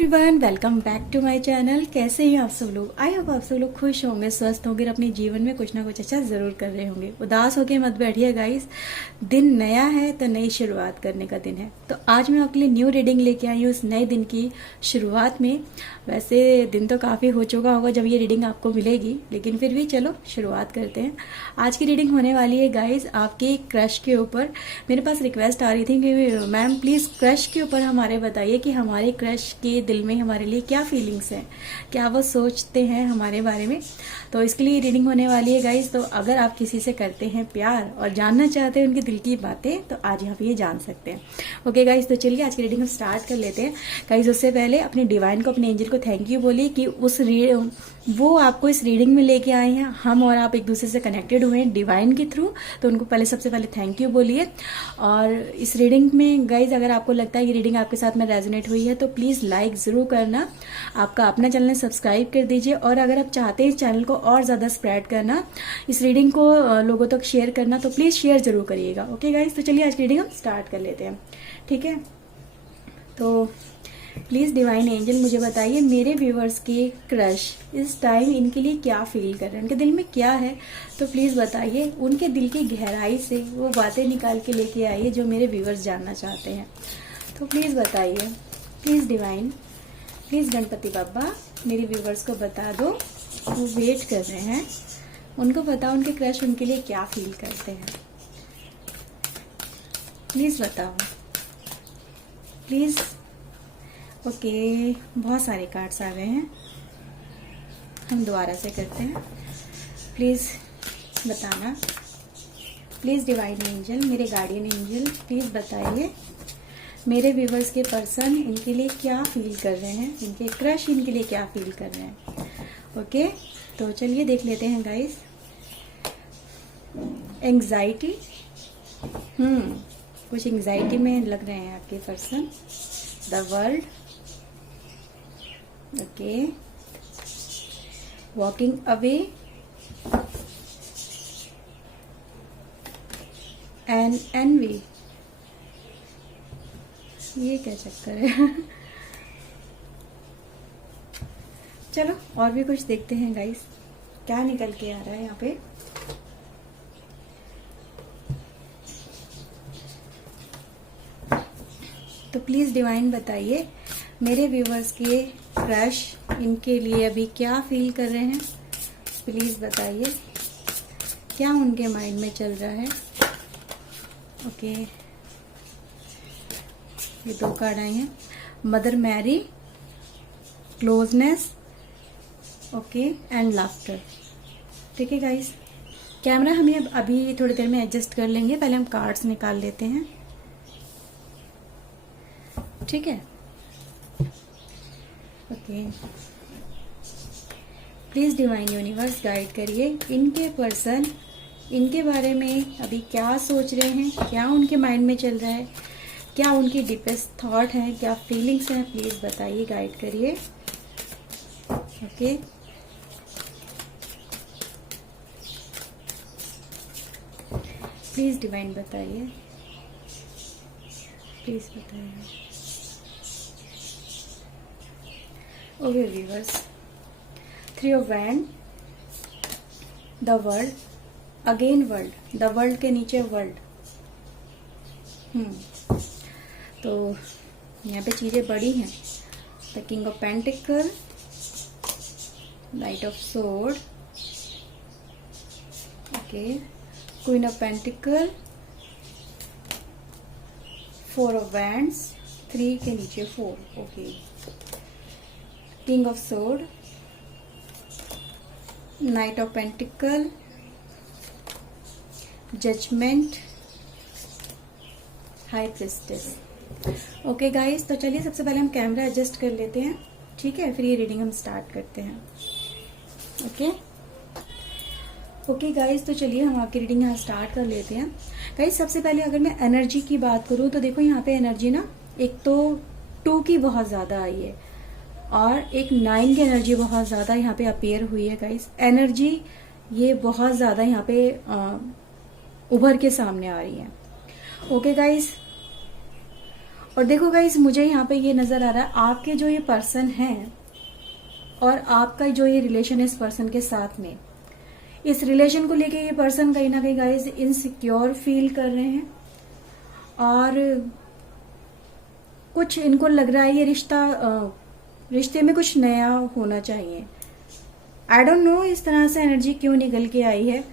Everyone, welcome back to my channel. कैसे हैं आप सब लोग? आई होप आप सब लोग खुश होंगे, स्वस्थ होंगे और अपने जीवन में कुछ ना कुछ अच्छा जरूर कर रहे होंगे। उदास होके मत बैठिए गाइस, दिन नया है तो नई शुरुआत करने का दिन है। तो आज मैं आपके लिए न्यू रीडिंग लेके आई हूँ उस नए दिन की शुरुआत में। वैसे दिन तो काफी हो चुका होगा जब ये रीडिंग आपको मिलेगी, लेकिन फिर भी चलो शुरुआत करते हैं। आज की रीडिंग होने वाली है गाइस आपके क्रश के ऊपर। मेरे पास रिक्वेस्ट आ रही थी कि मैम प्लीज क्रश के ऊपर हमारे बताइए कि हमारे क्रश के दिल में हमारे लिए क्या फीलिंग्स हैं, क्या वो सोचते हैं हमारे बारे में। तो इसके लिए रीडिंग होने वाली है गाइस। तो अगर आप किसी से करते हैं प्यार और जानना चाहते हैं उनके दिल की बातें, तो आज यहाँ पे ये जान सकते हैं। ओके गाइस, तो चलिए आज की रीडिंग हम स्टार्ट कर लेते हैं। गाइस उससे पहले अपने डिवाइन को, अपने एंजल को थैंक यू बोलिए कि वो आपको इस रीडिंग में लेके आए हैं। हम और आप एक दूसरे से कनेक्टेड हुए हैं डिवाइन के थ्रू, तो उनको सबसे पहले थैंक यू बोलिए। और इस रीडिंग में गाइज अगर आपको लगता है ये रीडिंग आपके साथ में रेजोनेट हुई है तो प्लीज लाइक जरूर करना, आपका अपना चैनल सब्सक्राइब कर दीजिए। और अगर आप चाहते हैं इस चैनल को और ज्यादा स्प्रेड करना, इस रीडिंग को लोगों तक शेयर करना, तो प्लीज शेयर जरूर करिएगा। ओके गाइज, तो चलिए आज की रीडिंग हम स्टार्ट कर लेते हैं। ठीक है, तो प्लीज डिवाइन एंजल मुझे बताइए मेरे व्यूवर्स के क्रश इस टाइम इनके लिए क्या फील कर रहे हैं, उनके दिल में क्या है। तो प्लीज बताइए, उनके दिल की गहराई से वो बातें निकाल के लेके आइए जो मेरे व्यूवर्स जानना चाहते हैं। तो प्लीज बताइए, प्लीज डिवाइन, प्लीज गणपति बाबा मेरे व्यूवर्स को बता दो, वो वेट कर रहे हैं, उनको बताओ उनके क्रश उनके लिए क्या फील करते हैं। प्लीज बताओ प्लीज। ओके, बहुत सारे कार्ड्स आ गए हैं, हम दोबारा से करते हैं। प्लीज बताना, प्लीज डिवाइन एंजल, मेरे गार्डियन एंजल, प्लीज बताइए मेरे व्यूवर्स के पर्सन इनके लिए क्या फील कर रहे हैं, इनके क्रश इनके लिए क्या फील कर रहे हैं। ओके, तो चलिए देख लेते हैं गाइस। एंग्जाइटी, कुछ एंग्जाइटी में लग रहे हैं आपके person. The world, okay, walking away and envy, ये क्या चक्कर है। चलो और भी कुछ देखते हैं गाइस, क्या निकल के आ रहा है यहाँ पे। तो प्लीज डिवाइन बताइए मेरे व्यूवर्स के क्रश इनके लिए अभी क्या फील कर रहे हैं। प्लीज बताइए क्या उनके माइंड में चल रहा है। ओके, ये दो कार्ड आए हैं, mother Mary, closeness, okay, and laughter. ठीक है गाइस, कैमरा हम ये अभी थोड़ी देर में एडजस्ट कर लेंगे, पहले हम कार्ड्स निकाल लेते हैं। ठीक है, okay, please divine universe guide करिए इनके पर्सन इनके बारे में अभी क्या सोच रहे हैं, क्या उनके माइंड में चल रहा है, क्या उनकी डीपेस्ट थॉट है, क्या फीलिंग्स हैं। प्लीज बताइए, गाइड करिए। ओके, प्लीज डिवाइन बताइए, प्लीज बताइए। Okay viewers, three of wand, the world, again world, the world के नीचे वर्ल्ड। तो यहाँ पे चीजें बड़ी हैं। The king of pentacle, knight of sword, okay, queen of pentacle, four of wands, three के नीचे four, okay, king of sword, knight of pentacle, judgement, high priestess. Okay guys, तो चलिए सबसे पहले हम कैमरा एडजस्ट कर लेते हैं। ठीक है, फिर ये रीडिंग हम स्टार्ट करते हैं। ओके गाइस, तो चलिए हम आपकी रीडिंग यहाँ स्टार्ट कर लेते हैं। गाइस सबसे पहले अगर मैं एनर्जी की बात करूँ तो देखो यहाँ पे एनर्जी ना, एक तो 2 की बहुत ज्यादा आई है और एक 9 की एनर्जी बहुत ज्यादा यहाँ पे अपीयर हुई है। गाइस एनर्जी ये बहुत ज्यादा यहाँ पे उभर के सामने आ रही है। ओके गाइस, और देखो गाइस, मुझे यहाँ पे ये नजर आ रहा है, आपके जो ये पर्सन है और आपका जो ये रिलेशन है इस पर्सन के साथ में, इस रिलेशन को लेके ये पर्सन कहीं ना कहीं गाइस इनसिक्योर फील कर रहे हैं, और कुछ इनको लग रहा है ये रिश्ते में कुछ नया होना चाहिए। आई डोंट नो इस तरह से एनर्जी क्यों निकल के आई है,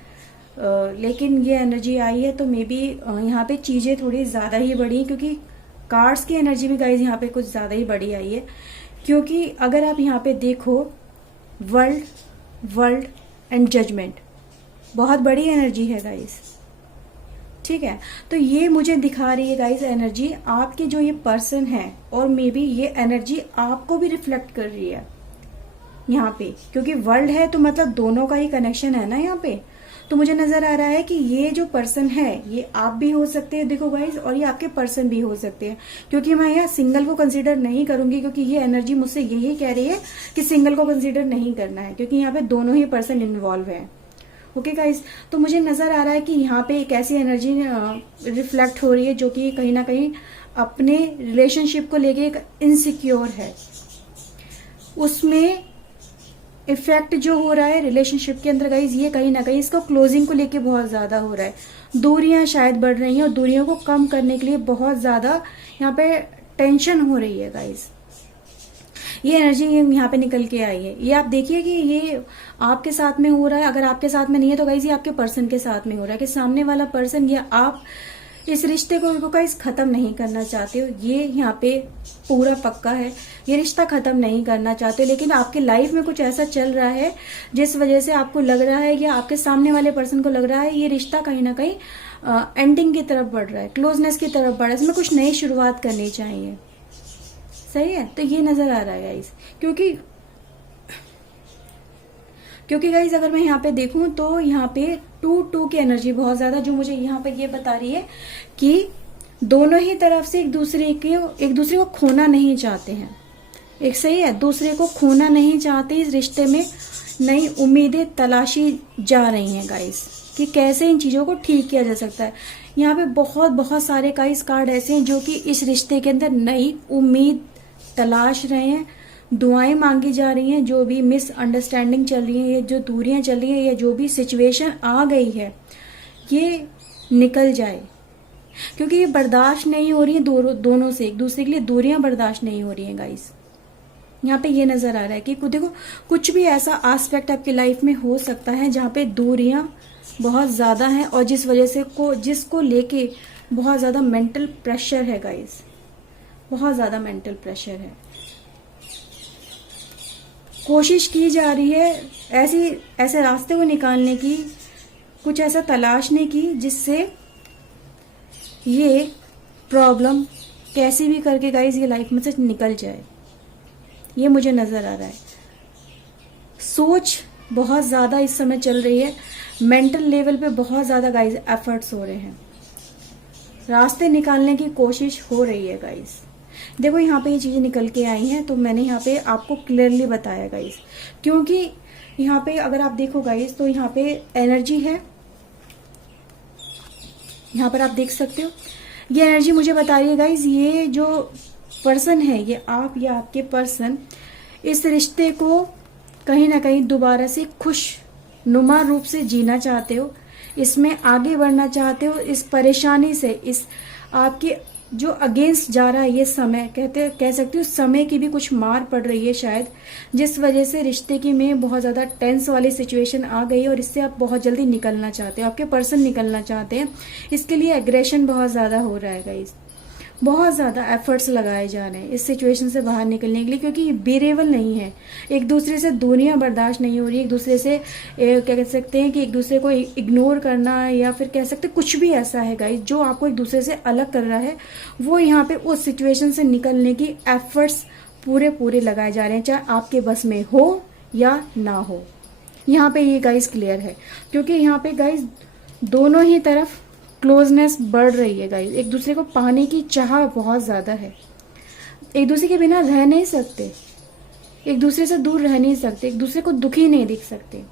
लेकिन ये एनर्जी आई है तो मे बी यहाँ पे चीजें थोड़ी ज्यादा ही बढ़ी, क्योंकि कार्ड्स की एनर्जी भी गाइज यहाँ पे कुछ ज्यादा ही बड़ी आई है। क्योंकि अगर आप यहाँ पे देखो, वर्ल्ड एंड जजमेंट, बहुत बड़ी एनर्जी है गाइज, ठीक है। तो ये मुझे दिखा रही है गाइज एनर्जी, आपके जो ये पर्सन है, और मे बी ये एनर्जी आपको भी रिफ्लेक्ट कर रही है यहाँ पे, क्योंकि वर्ल्ड है तो मतलब दोनों का ही कनेक्शन है ना यहाँ पे। तो मुझे नजर आ रहा है कि ये जो पर्सन है ये आप भी हो सकते हैं, देखो गाइज, और ये आपके पर्सन भी हो सकते हैं, क्योंकि मैं यहाँ सिंगल को कंसीडर नहीं करूंगी, क्योंकि ये एनर्जी मुझसे यही कह रही है कि सिंगल को कंसीडर नहीं करना है, क्योंकि यहाँ पे दोनों ही पर्सन इन्वॉल्व है। ओके गाइज, तो मुझे नजर आ रहा है कि यहाँ पे एक ऐसी एनर्जी रिफ्लेक्ट हो रही है जो कि कहीं ना कहीं अपने रिलेशनशिप को लेके एक इनसिक्योर है, उसमें इफेक्ट जो हो रहा है रिलेशनशिप के अंदर गाइज, ये कहीं ना कहीं इसका क्लोजिंग को लेके बहुत ज्यादा हो रहा है। दूरियां शायद बढ़ रही हैं, और दूरियों को कम करने के लिए बहुत ज्यादा यहाँ पे टेंशन हो रही है गाइज। ये एनर्जी यहाँ पे निकल के आई है। ये आप देखिए कि ये आपके साथ में हो रहा है, अगर आपके साथ में नहीं है तो गाइज ये आपके पर्सन के साथ में हो रहा है, कि सामने वाला पर्सन या आप इस रिश्ते को गाइस खत्म नहीं करना चाहते हो। ये यहाँ पे पूरा पक्का है, ये रिश्ता खत्म नहीं करना चाहते, लेकिन आपके लाइफ में कुछ ऐसा चल रहा है जिस वजह से आपको लग रहा है, या आपके सामने वाले पर्सन को लग रहा है, ये रिश्ता कहीं ना कहीं एंडिंग की तरफ बढ़ रहा है, क्लोजनेस की तरफ बढ़ रहा है, इसमें कुछ नई शुरुआत करनी चाहिए। सही है, तो ये नजर आ रहा है गाइस, क्योंकि गाइज अगर मैं यहाँ पे देखूं तो यहाँ पे 2-2 की एनर्जी बहुत ज्यादा, जो मुझे यहाँ पे ये बता रही है कि दोनों ही तरफ से एक दूसरे को खोना नहीं चाहते हैं। एक सही है, दूसरे को खोना नहीं चाहते, इस रिश्ते में नई उम्मीदें तलाशी जा रही हैं गाइज, कि कैसे इन चीजों को ठीक किया जा सकता है। यहाँ पे बहुत सारे गाइज कार्ड ऐसे हैं जो कि इस रिश्ते के अंदर नई उम्मीद तलाश रहे हैं, दुआएं मांगी जा रही हैं, जो भी मिसअंडरस्टैंडिंग चल रही है, जो दूरियां चल रही है, या जो भी सिचुएशन आ गई है, ये निकल जाए, क्योंकि ये बर्दाश्त नहीं हो रही है दोनों से, एक दूसरे के लिए दूरियां बर्दाश्त नहीं हो रही हैं गाइस। यहाँ पे ये नजर आ रहा है कि देखो कुछ भी ऐसा एस्पेक्ट आपकी लाइफ में हो सकता है जहाँ पे दूरियां बहुत ज्यादा हैं, और जिस वजह से जिसको लेके बहुत ज्यादा मेंटल प्रेशर है गाइस, बहुत ज्यादा मेंटल प्रेशर है। कोशिश की जा रही है ऐसे रास्ते को निकालने की, कुछ ऐसा तलाशने की जिससे ये प्रॉब्लम कैसे भी करके गाइस ये लाइफ में से निकल जाए। ये मुझे नजर आ रहा है। सोच बहुत ज्यादा इस समय चल रही है, मेंटल लेवल पे बहुत ज्यादा गाइस एफर्ट्स हो रहे हैं, रास्ते निकालने की कोशिश हो रही है गाइस। देखो यहाँ पे ये चीजें निकल के आई हैं, तो मैंने यहाँ पे आपको क्लियरली बताया गाइस, क्योंकि यहाँ पे अगर आप देखो गाइस तो यहाँ पे एनर्जी है, यहाँ पर आप देख सकते हो, ये एनर्जी मुझे बता रही है गाइस, ये जो पर्सन है, ये आप या आपके पर्सन इस रिश्ते को कहीं ना कहीं दोबारा से खुशनुमा रूप से जीना चाहते हो, इसमें आगे बढ़ना चाहते हो, इस परेशानी से, इस आपके जो अगेंस्ट जा रहा है ये समय, कह सकती हूँ समय की भी कुछ मार पड़ रही है शायद, जिस वजह से रिश्ते की में बहुत ज्यादा टेंस वाली सिचुएशन आ गई है, और इससे आप बहुत जल्दी निकलना चाहते हो, आपके पर्सन निकलना चाहते हैं। इसके लिए एग्रेशन बहुत ज्यादा हो रहा है गाइस, बहुत ज्यादा एफर्ट्स लगाए जा रहे हैं इस सिचुएशन से बाहर निकलने के लिए, क्योंकि बेरेबल नहीं है, एक दूसरे से दूरियां बर्दाश्त नहीं हो रही, एक दूसरे से क्या कह सकते हैं कि एक दूसरे को इग्नोर करना, या फिर कह सकते कुछ भी ऐसा है गाइस जो आपको एक दूसरे से अलग कर रहा है, वो यहाँ पे उस सिचुएशन से निकलने की एफर्ट्स पूरे लगाए जा रहे हैं, चाहे आपके बस में हो या ना हो। यहाँ पे ये गाइस क्लियर है, क्योंकि यहाँ पे गाइस दोनों ही तरफ क्लोजनेस बढ़ रही है गाइस, एक दूसरे को पाने की चाह बहुत ज्यादा है, एक दूसरे के बिना रह नहीं सकते, एक दूसरे से दूर रह नहीं सकते, एक दूसरे को दुखी नहीं दिख सकते।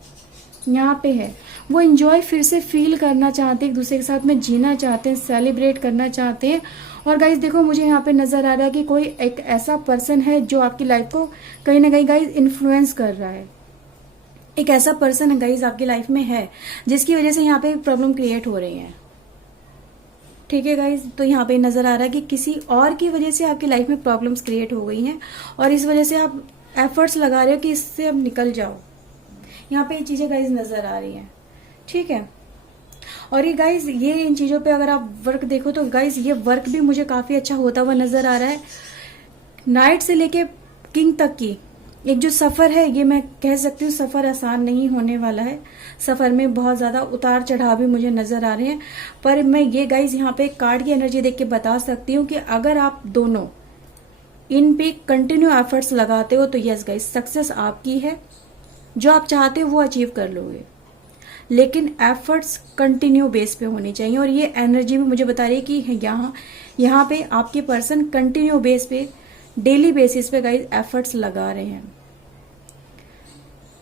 यहाँ पे है वो एंजॉय फिर से फील करना चाहते हैं, एक दूसरे के साथ में जीना चाहते हैं, सेलिब्रेट करना चाहते हैं, और गाइज देखो मुझे यहाँ पे नजर आ रहा है कि कोई एक ऐसा पर्सन है जो आपकी लाइफ को कहीं ना कहीं गाइज इन्फ्लुएंस कर रहा है। एक ऐसा पर्सन है गाइज आपकी लाइफ में है जिसकी वजह से यहाँ पे प्रॉब्लम क्रिएट हो रही है। ठीक है गाइज, तो यहाँ पे नजर आ रहा है कि किसी और की वजह से आपकी लाइफ में प्रॉब्लम्स क्रिएट हो गई हैं और इस वजह से आप एफर्ट्स लगा रहे हो कि इससे अब निकल जाओ। यहाँ पे ये चीजें गाइज नजर आ रही हैं। ठीक है, और ये गाइज ये इन चीजों पे अगर आप वर्क देखो तो गाइज ये वर्क भी मुझे काफी अच्छा होता हुआ नजर आ रहा है। नाइट से लेके किंग तक की एक जो सफर है, ये मैं कह सकती हूँ सफर आसान नहीं होने वाला है। सफर में बहुत ज्यादा उतार चढ़ाव भी मुझे नजर आ रहे हैं, पर मैं ये गाइज यहाँ पे कार्ड की एनर्जी देख के बता सकती हूँ कि अगर आप दोनों इन पे कंटिन्यू एफर्ट्स लगाते हो तो यस गाइज सक्सेस आपकी है। जो आप चाहते हो वो अचीव कर लोगे, लेकिन एफर्ट्स कंटिन्यू बेस पे होनी चाहिए। और ये एनर्जी भी मुझे बता रही है कि यहाँ पे आपके पर्सन कंटिन्यू बेस पे डेली बेसिस पे गाइज एफर्ट्स लगा रहे हैं।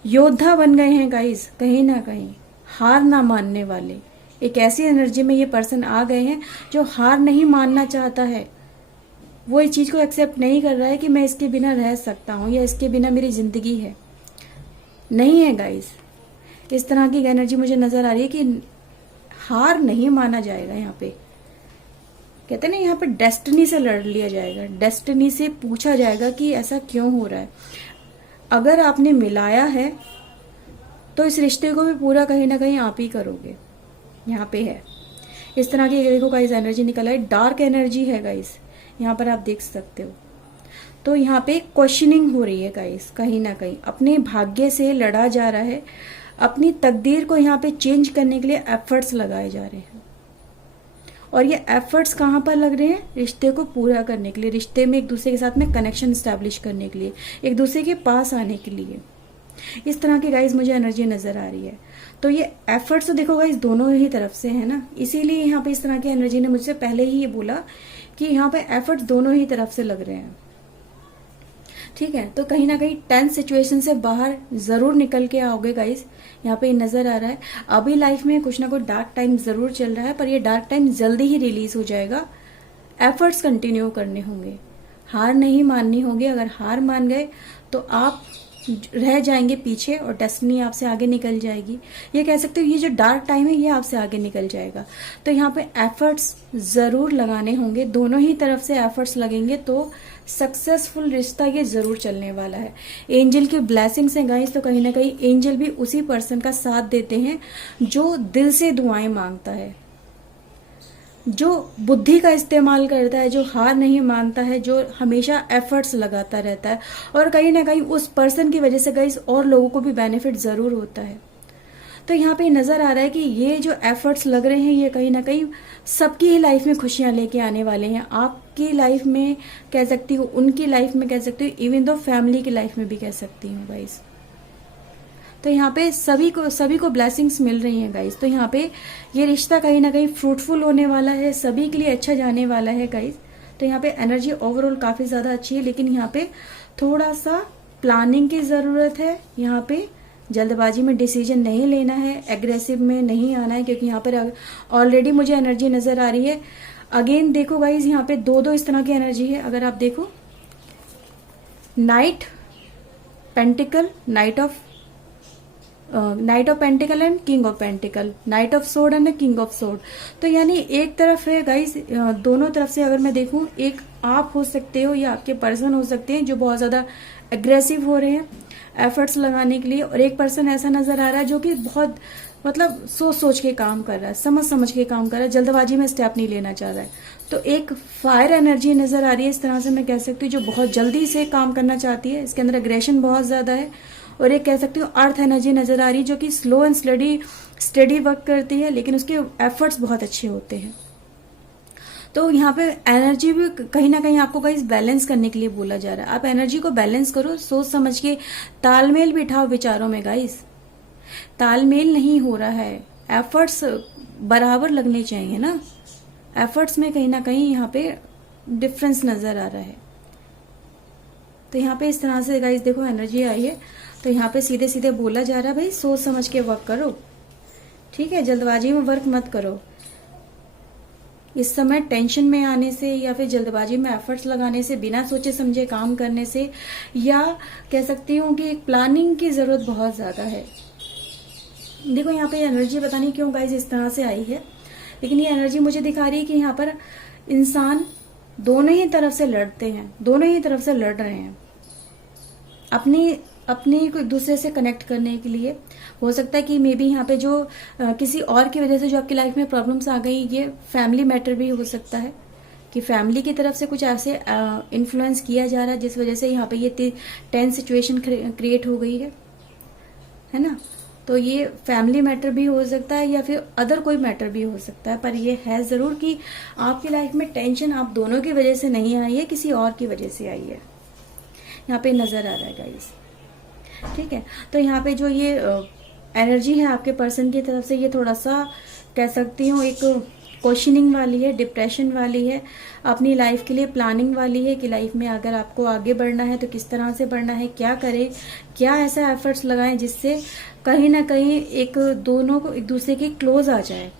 योद्धा बन गए हैं गाइज, कहीं ना कहीं हार ना मानने वाले। एक ऐसी एनर्जी में ये पर्सन आ गए हैं जो हार नहीं मानना चाहता है। वो इस चीज को एक्सेप्ट नहीं कर रहा है कि मैं इसके बिना रह सकता हूं या इसके बिना मेरी जिंदगी है, नहीं है गाइज। इस तरह की एनर्जी मुझे नजर आ रही है कि हार नहीं माना जाएगा। यहाँ पे कहते हैं ना, यहाँ पे डेस्टिनी से लड़ लिया जाएगा, डेस्टिनी से पूछा जाएगा कि ऐसा क्यों हो रहा है। अगर आपने मिलाया है तो इस रिश्ते को भी पूरा कहीं ना कहीं आप ही करोगे। यहाँ पे है इस तरह की देखो गाइस एनर्जी निकला है, डार्क एनर्जी है गाइस, यहाँ पर आप देख सकते हो। तो यहाँ पे क्वेश्चनिंग हो रही है गाइस, कहीं ना कहीं अपने भाग्य से लड़ा जा रहा है। अपनी तकदीर को यहाँ पे चेंज करने के लिए एफर्ट्स लगाए जा रहे हैं। और ये एफर्ट्स कहाँ पर लग रहे हैं? रिश्ते को पूरा करने के लिए, रिश्ते में एक दूसरे के साथ में कनेक्शन स्टैब्लिश करने के लिए, एक दूसरे के पास आने के लिए। इस तरह की गाइज मुझे एनर्जी नजर आ रही है। तो ये एफर्ट्स तो देखो गाइज दोनों ही तरफ से है ना, इसीलिए यहाँ पे इस तरह की एनर्जी ने मुझसे पहले ही ये बोला कि यहाँ पे एफर्ट्स दोनों ही तरफ से लग रहे हैं। ठीक है, तो कहीं ना कहीं टेंस सिचुएशन से बाहर जरूर निकल के आओगे गाइज, यहाँ पे नजर आ रहा है। अभी लाइफ में कुछ ना कुछ डार्क टाइम जरूर चल रहा है, पर ये डार्क टाइम जल्दी ही रिलीज हो जाएगा। एफर्ट्स कंटिन्यू करने होंगे, हार नहीं माननी होगी। अगर हार मान गए तो आप रह जाएंगे पीछे और डेस्टिनी आपसे आगे निकल जाएगी। ये कह सकते हो ये जो डार्क टाइम है ये आपसे आगे निकल जाएगा। तो यहाँ पे एफर्ट्स जरूर लगाने होंगे, दोनों ही तरफ से एफर्ट्स लगेंगे तो सक्सेसफुल रिश्ता ये जरूर चलने वाला है। एंजल की ब्लेसिंग्स हैं गाइस, तो कहीं ना कहीं एंजल भी उसी पर्सन का साथ देते हैं जो दिल से दुआएं मांगता है, जो बुद्धि का इस्तेमाल करता है, जो हार नहीं मानता है, जो हमेशा एफर्ट्स लगाता रहता है। और कहीं ना कहीं उस पर्सन की वजह से गाइस और लोगों को भी बेनिफिट जरूर होता है। तो यहाँ पे नजर आ रहा है कि ये जो एफर्ट्स लग रहे हैं ये कहीं ना कहीं सबकी ही लाइफ में खुशियां लेके आने वाले हैं। आपकी लाइफ में कह सकती हूँ, उनकी लाइफ में कह सकती हूँ, इवन दो फैमिली की लाइफ में भी कह सकती हूँ गाइस। तो यहाँ पे सभी को ब्लेसिंग्स मिल रही हैं गाइस। तो यहाँ पे ये रिश्ता कहीं ना कहीं फ्रूटफुल होने वाला है, सभी के लिए अच्छा जाने वाला है गाइस। तो यहाँ पे एनर्जी ओवरऑल काफी ज्यादा अच्छी है, लेकिन यहाँ पे थोड़ा सा प्लानिंग की जरूरत है। यहाँ पे जल्दबाजी में डिसीजन नहीं लेना है, एग्रेसिव में नहीं आना है, क्योंकि यहाँ पर ऑलरेडी मुझे एनर्जी नजर आ रही है। अगेन देखो गाइज, यहाँ पे दो इस तरह की एनर्जी है। अगर आप देखो night pentacle, knight of pentacle and king of pentacle, knight of sword and king of sword. तो यानी एक तरफ है गाइस, दोनों तरफ से अगर मैं देखूं, एक आप हो सकते हो या आपके पर्सन हो सकते हैं जो बहुत ज्यादा एग्रेसिव हो रहे हैं एफर्ट्स लगाने के लिए, और एक पर्सन ऐसा नजर आ रहा है जो कि बहुत मतलब सोच के काम कर रहा है, समझ के काम कर रहा है, जल्दबाजी में स्टेप नहीं लेना चाह रहा है। तो एक फायर एनर्जी नजर आ रही है, इस तरह से मैं कह सकती हूँ, जो बहुत जल्दी से काम करना चाहती है। इसके अंदर एग्रेशन बहुत ज्यादा है। और एक कह सकती हूँ अर्थ एनर्जी नजर आ रही है जो कि स्लो एंड स्टडी वर्क करती है, लेकिन उसके एफर्ट्स बहुत अच्छे होते हैं। तो यहाँ पे एनर्जी भी कहीं ना कहीं आपको गाइस बैलेंस करने के लिए बोला जा रहा है। आप एनर्जी को बैलेंस करो, सोच समझ के तालमेल बिठाओ विचारों में गाइस। तालमेल नहीं हो रहा है, एफर्ट्स बराबर लगने चाहिए ना। एफर्ट्स में कहीं ना कहीं यहाँ पे डिफरेंस नजर आ रहा है। तो यहाँ पे इस तरह से गाइस देखो एनर्जी आई है। तो यहाँ पे सीधे सीधे बोला जा रहा है भाई सोच समझ के वर्क करो, ठीक है, जल्दबाजी में वर्क मत करो। इस समय टेंशन में आने से या फिर जल्दबाजी में एफर्ट्स लगाने से, बिना सोचे समझे काम करने से, या कह सकती हूँ कि एक प्लानिंग की जरूरत बहुत ज्यादा है। देखो यहाँ पे एनर्जी पता नहीं क्यों गाइस इस तरह से आई है, लेकिन ये एनर्जी मुझे दिखा रही है कि यहाँ पर इंसान दोनों ही तरफ से लड़ते हैं, दोनों ही तरफ से लड़ रहे हैं अपनी अपने एक दूसरे से कनेक्ट करने के लिए। हो सकता है कि मे बी यहाँ पे जो किसी और की वजह से जो आपकी लाइफ में प्रॉब्लम्स आ गई, ये फैमिली मैटर भी हो सकता है कि फैमिली की तरफ से कुछ ऐसे इन्फ्लुएंस किया जा रहा है जिस वजह से यहाँ पे ये टेंस सिचुएशन क्रिएट हो गई है ना। तो ये फैमिली मैटर भी हो सकता है या फिर अदर कोई मैटर भी हो सकता है, पर ये है जरूर कि आपकी लाइफ में टेंशन आप दोनों की वजह से नहीं आई है, किसी और की वजह से आई है, यहाँ पे नजर आ रहा है गाइस। ठीक है, तो यहाँ पे जो ये एनर्जी है आपके पर्सन की तरफ से, ये थोड़ा सा कह सकती हूँ एक क्वेश्चनिंग वाली है, डिप्रेशन वाली है, अपनी लाइफ के लिए प्लानिंग वाली है कि लाइफ में अगर आपको आगे बढ़ना है तो किस तरह से बढ़ना है, क्या करें, क्या ऐसा एफर्ट्स लगाएं जिससे कहीं ना कहीं एक दोनों को एक दूसरे के क्लोज आ जाए,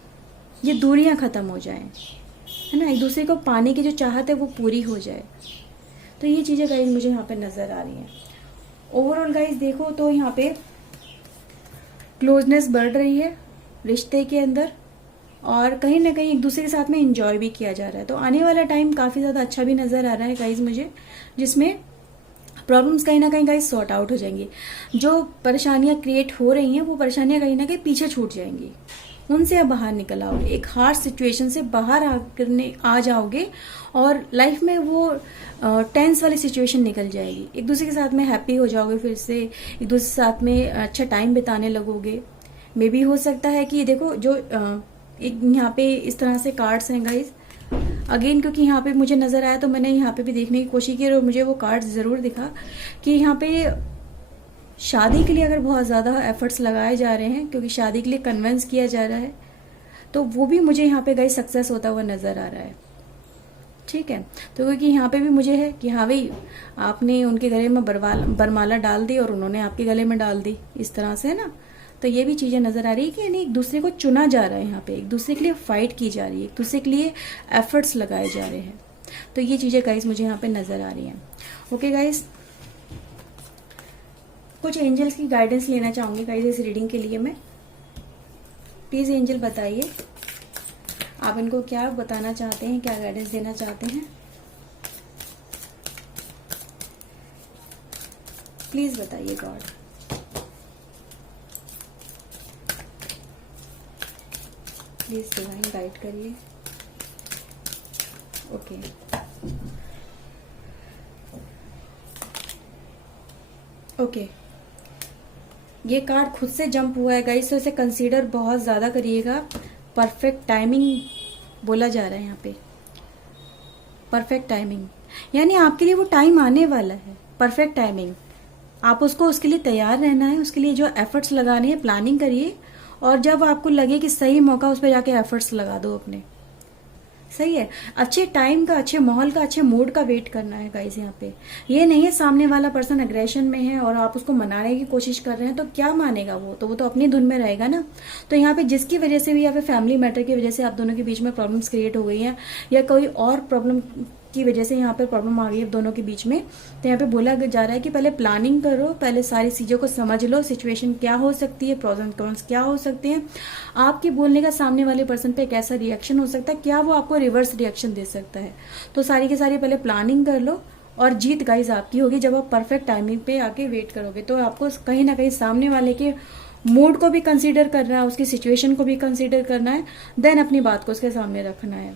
ये दूरियां खत्म हो जाएं, है ना, एक दूसरे को पाने की जो चाहत है वो पूरी हो जाए। तो ये चीजें गाइज मुझे यहाँ पे नजर आ रही हैं। ओवरऑल गाइज देखो तो यहाँ पे क्लोजनेस बढ़ रही है रिश्ते के अंदर, और कहीं ना कहीं एक दूसरे के साथ में एंजॉय भी किया जा रहा है। तो आने वाला टाइम काफी ज्यादा अच्छा भी नजर आ रहा है गाइज मुझे, जिसमें प्रॉब्लम्स कहीं ना कहीं गाइज सॉर्ट आउट हो जाएंगी। जो परेशानियां क्रिएट हो रही हैं वो परेशानियां कहीं ना कहीं पीछे छूट जाएंगी, उनसे आप बाहर निकल आओगे, एक हार्ड सिचुएशन से बाहर आ जाओगे और लाइफ में वो टेंस वाली सिचुएशन निकल जाएगी। एक दूसरे के साथ में हैप्पी हो जाओगे, फिर से एक दूसरे के साथ में अच्छा टाइम बिताने लगोगे। मे बी हो सकता है कि देखो जो एक यहाँ पे इस तरह से कार्ड्स हैं गाइज, अगेन क्योंकि यहाँ पे मुझे नजर आया तो मैंने यहाँ पे भी देखने की कोशिश की और मुझे वो कार्ड्स जरूर दिखा कि यहाँ पे शादी के लिए अगर बहुत ज्यादा एफर्ट्स लगाए जा रहे हैं, क्योंकि शादी के लिए कन्विंस किया जा रहा है, तो वो भी मुझे यहाँ पे गाइस सक्सेस होता हुआ नजर आ रहा है। ठीक है, तो क्योंकि यहाँ पे भी मुझे है कि हाँ भाई आपने उनके गले में बरमाला डाल दी और उन्होंने आपके गले में डाल दी, इस तरह से है ना। तो ये भी चीजें नजर आ रही है कि यानी एक दूसरे को चुना जा रहा है, यहाँ पे एक दूसरे के लिए फाइट की जा रही है, एक दूसरे के लिए एफर्ट्स लगाए जा रहे हैं। तो ये चीजें गाइस मुझे यहाँ पे नजर आ रही है। ओके गाइस, कुछ एंजल्स की गाइडेंस लेना चाहूंगी गाइस इस रीडिंग के लिए मैं। प्लीज एंजल बताइए आप इनको क्या बताना चाहते हैं, क्या गाइडेंस देना चाहते हैं, प्लीज बताइए गॉड। प्लीज डिवाइन गाइड करिए। ओके ओके, ये कार्ड खुद से जंप हुआ है गाइस, तो इसे कंसीडर बहुत ज्यादा करिएगा। परफेक्ट टाइमिंग बोला जा रहा है यहाँ पे, परफेक्ट टाइमिंग, यानी आपके लिए वो टाइम आने वाला है, परफेक्ट टाइमिंग। आप उसको उसके लिए तैयार रहना है, उसके लिए जो एफर्ट्स लगाने हैं प्लानिंग करिए, और जब आपको लगे कि सही मौका उस पर जाके एफर्ट्स लगा दो अपने। सही है, अच्छे टाइम का, अच्छे माहौल का, अच्छे मूड का वेट करना है गाइस यहाँ पे। ये नहीं है सामने वाला पर्सन अग्रेशन में है और आप उसको मनाने की कोशिश कर रहे हैं तो क्या मानेगा वो, तो वो तो अपनी धुन में रहेगा ना। तो यहाँ पे जिसकी वजह से भी या फिर फैमिली मैटर की वजह से आप दोनों के बीच में प्रॉब्लम्स क्रिएट हो गई हैं, या कोई और प्रॉब्लम की वजह से यहाँ पे प्रॉब्लम आ गई है दोनों के बीच में, तो यहाँ पे बोला जा रहा है कि पहले प्लानिंग करो, पहले सारी चीजों को समझ लो, सिचुएशन क्या हो सकती है, प्रोज एंड कॉन्स क्या हो सकते हैं, आपके बोलने का सामने वाले पर्सन पे कैसा रिएक्शन हो सकता है, क्या वो आपको रिवर्स रिएक्शन दे सकता है। तो सारी की सारी पहले प्लानिंग कर लो, और जीत गाइज आपकी होगी जब आप परफेक्ट टाइमिंग पे आके वेट करोगे। तो आपको कहीं ना कहीं सामने वाले के मूड को भी कंसीडर करना है, उसकी सिचुएशन को भी कंसीडर करना है, देन अपनी बात को उसके सामने रखना है।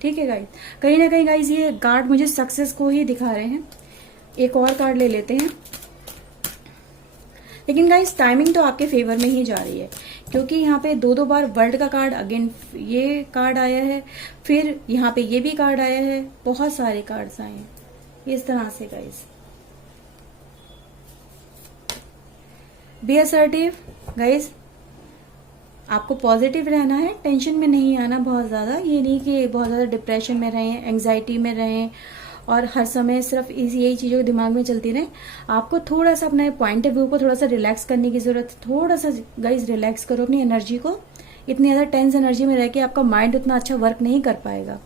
ठीक है गाइज, कहीं ना कहीं गाइज ये कार्ड मुझे सक्सेस को ही दिखा रहे हैं। एक और कार्ड ले लेते हैं, लेकिन गाइज टाइमिंग तो आपके फेवर में ही जा रही है, क्योंकि यहाँ पे दो बार वर्ल्ड का कार्ड, अगेन ये कार्ड आया है, फिर यहाँ पे ये भी कार्ड आया है, बहुत सारे कार्ड्स आए हैं इस तरह से गाइज। बी असर्टिव गाइज, आपको पॉजिटिव रहना है, टेंशन में नहीं आना बहुत ज्यादा। ये नहीं कि बहुत ज्यादा डिप्रेशन में रहें, एंग्जाइटी में रहें और हर समय सिर्फ यही चीजों दिमाग में चलती रहे। आपको थोड़ा सा अपने पॉइंट ऑफ व्यू को थोड़ा सा रिलैक्स करने की जरूरत है। थोड़ा सा गाइज रिलैक्स करो अपनी एनर्जी को, इतनी ज़्यादा टेंस एनर्जी में रह के आपका माइंड उतना अच्छा वर्क नहीं कर पाएगा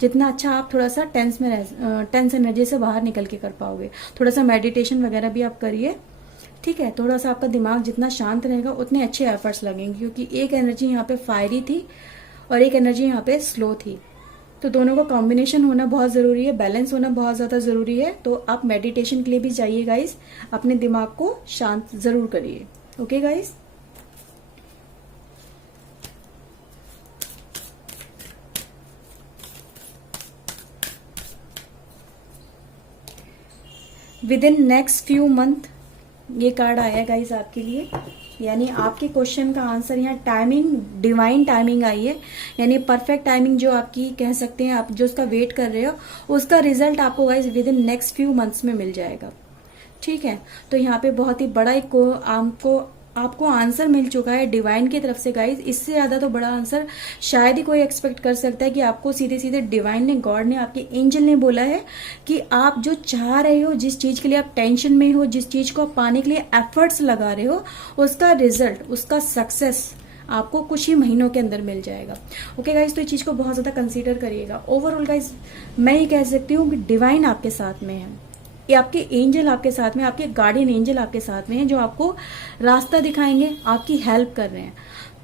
जितना अच्छा आप थोड़ा सा टेंस एनर्जी से बाहर निकल के कर पाओगे। थोड़ा सा मेडिटेशन वगैरह भी आप करिए, ठीक है। थोड़ा सा आपका दिमाग जितना शांत रहेगा उतने अच्छे एफर्ट्स लगेंगे, क्योंकि एक एनर्जी यहाँ पे फायरी थी और एक एनर्जी यहाँ पे स्लो थी, तो दोनों का कॉम्बिनेशन होना बहुत ज़रूरी है, बैलेंस होना बहुत ज़्यादा ज़रूरी है। तो आप मेडिटेशन के लिए भी जाइए गाइस, अपने दिमाग को शांत ज़रूर करिए। Okay guys, with in next few month ये कार्ड आया गाइस आपके लिए, यानी आपके क्वेश्चन का आंसर यहाँ टाइमिंग, डिवाइन टाइमिंग आई है, यानी परफेक्ट टाइमिंग जो आपकी कह सकते हैं, आप जो उसका वेट कर रहे हो उसका रिजल्ट आपको guys with in next few months में मिल जाएगा, ठीक है। तो यहाँ पे बहुत ही बड़ा एक आपको आंसर मिल चुका है डिवाइन की तरफ से गाइस। इससे ज्यादा तो बड़ा आंसर शायद ही कोई एक्सपेक्ट कर सकता है कि आपको सीधे सीधे डिवाइन ने, गॉड ने, आपके एंजल ने बोला है कि आप जो चाह रहे हो, जिस चीज के लिए आप टेंशन में हो, जिस चीज को आप पाने के लिए एफर्ट्स लगा रहे हो, उसका रिजल्ट, उसका सक्सेस आपको कुछ ही महीनों के अंदर मिल जाएगा। ओके गाइस, तो ये चीज को बहुत ज्यादा कंसीडर करिएगा। ओवरऑल गाइस मैं ये कह सकती हूँ कि डिवाइन आपके साथ में है, ये आपके एंजल आपके साथ में, आपके गार्डियन एंजल आपके साथ में हैं, जो आपको रास्ता दिखाएंगे, आपकी हेल्प कर रहे हैं।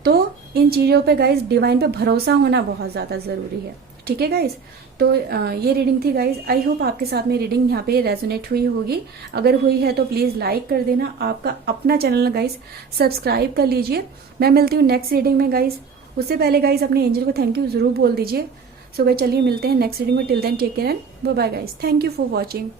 तो इन चीज़ों पे गाइस डिवाइन पे भरोसा होना बहुत ज़्यादा ज़रूरी है, ठीक है गाइस। तो ये रीडिंग थी गाइस। आई होप आपके साथ में रीडिंग यहाँ पे रेजोनेट हुई होगी। अगर हुई है तो प्लीज़ लाइक कर देना, आपका अपना चैनल गाइस सब्सक्राइब कर लीजिए। मैं मिलती हूँ नेक्स्ट रीडिंग में गाइस। उससे पहले गाइस अपने एंजल को थैंक यू ज़रूर बोल दीजिए। सो गाइस चलिए मिलते हैं नेक्स्ट रीडिंग में। Till then take care and bye bye guys. Thank you for watching.